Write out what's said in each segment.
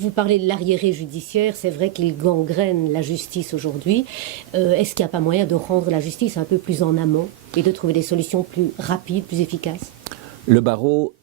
Vous parlez de l'arriéré judiciaire, c'est vrai qu'il gangrène la justice aujourd'hui. Est-ce qu'il n'y a pas moyen de rendre la justice un peu plus en amont et de trouver des solutions plus rapides, plus efficaces? Le barreau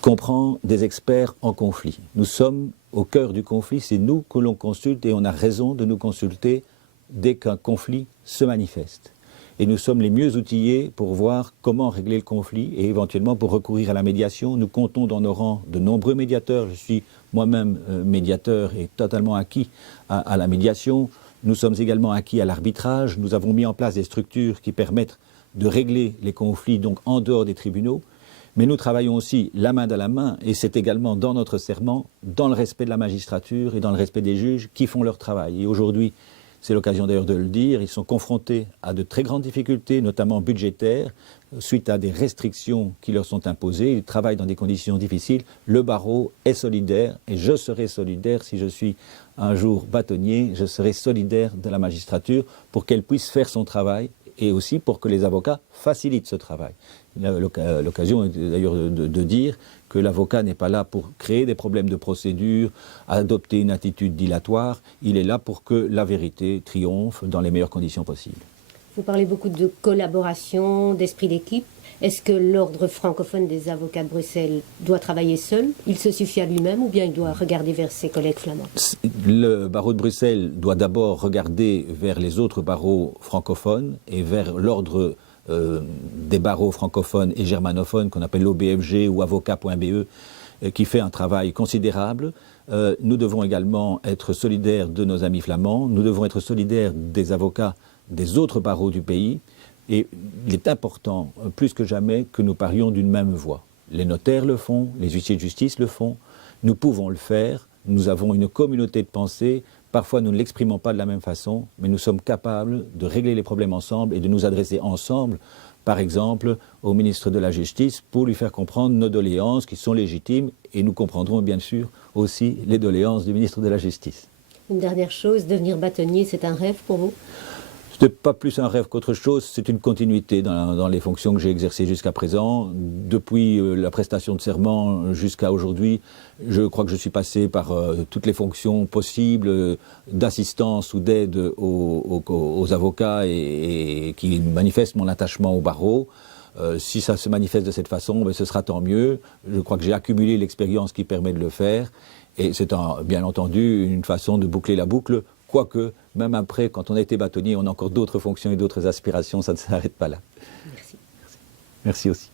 comprend des experts en conflit. Nous sommes au cœur du conflit, c'est nous que l'on consulte et on a raison de nous consulter dès qu'un conflit se manifeste. Et nous sommes les mieux outillés pour voir comment régler le conflit et éventuellement pour recourir à la médiation. Nous comptons dans nos rangs de nombreux médiateurs. Je suis moi-même médiateur et totalement acquis à la médiation. Nous sommes également acquis à l'arbitrage. Nous avons mis en place des structures qui permettent de régler les conflits donc en dehors des tribunaux. Mais nous travaillons aussi la main dans la main, et c'est également dans notre serment, dans le respect de la magistrature et dans le respect des juges qui font leur travail. Et aujourd'hui, c'est l'occasion d'ailleurs de le dire, ils sont confrontés à de très grandes difficultés, notamment budgétaires, suite à des restrictions qui leur sont imposées. Ils travaillent dans des conditions difficiles. Le barreau est solidaire, et je serai solidaire si je suis un jour bâtonnier, je serai solidaire de la magistrature pour qu'elle puisse faire son travail et aussi pour que les avocats facilitent ce travail. L'occasion est d'ailleurs de dire que l'avocat n'est pas là pour créer des problèmes de procédure, adopter une attitude dilatoire, il est là pour que la vérité triomphe dans les meilleures conditions possibles. Vous parlez beaucoup de collaboration, d'esprit d'équipe. Est-ce que l'ordre francophone des avocats de Bruxelles doit travailler seul? Il se suffit à lui-même ou bien il doit regarder vers ses collègues flamands? Le barreau de Bruxelles doit d'abord regarder vers les autres barreaux francophones et vers l'ordre des barreaux francophones et germanophones qu'on appelle l'OBFG ou avocat.be qui fait un travail considérable. Nous devons également être solidaires de nos amis flamands, nous devons être solidaires des avocats des autres barreaux du pays. Et il est important, plus que jamais, que nous parlions d'une même voix. Les notaires le font, les huissiers de justice le font, nous pouvons le faire, nous avons une communauté de pensée, parfois nous ne l'exprimons pas de la même façon, mais nous sommes capables de régler les problèmes ensemble et de nous adresser ensemble, par exemple, au ministre de la Justice pour lui faire comprendre nos doléances qui sont légitimes et nous comprendrons bien sûr aussi les doléances du ministre de la Justice. Une dernière chose, devenir bâtonnier, c'est un rêve pour vous? Ce n'est pas plus un rêve qu'autre chose, c'est une continuité dans les fonctions que j'ai exercées jusqu'à présent. Depuis la prestation de serment jusqu'à aujourd'hui, je crois que je suis passé par toutes les fonctions possibles d'assistance ou d'aide aux avocats et qui manifestent mon attachement au barreau. Si ça se manifeste de cette façon, ce sera tant mieux. Je crois que j'ai accumulé l'expérience qui permet de le faire. Et c'est bien entendu une façon de boucler la boucle. Quoique, même après, quand on a été bâtonnier, on a encore d'autres fonctions et d'autres aspirations, ça ne s'arrête pas là. Merci. Merci aussi.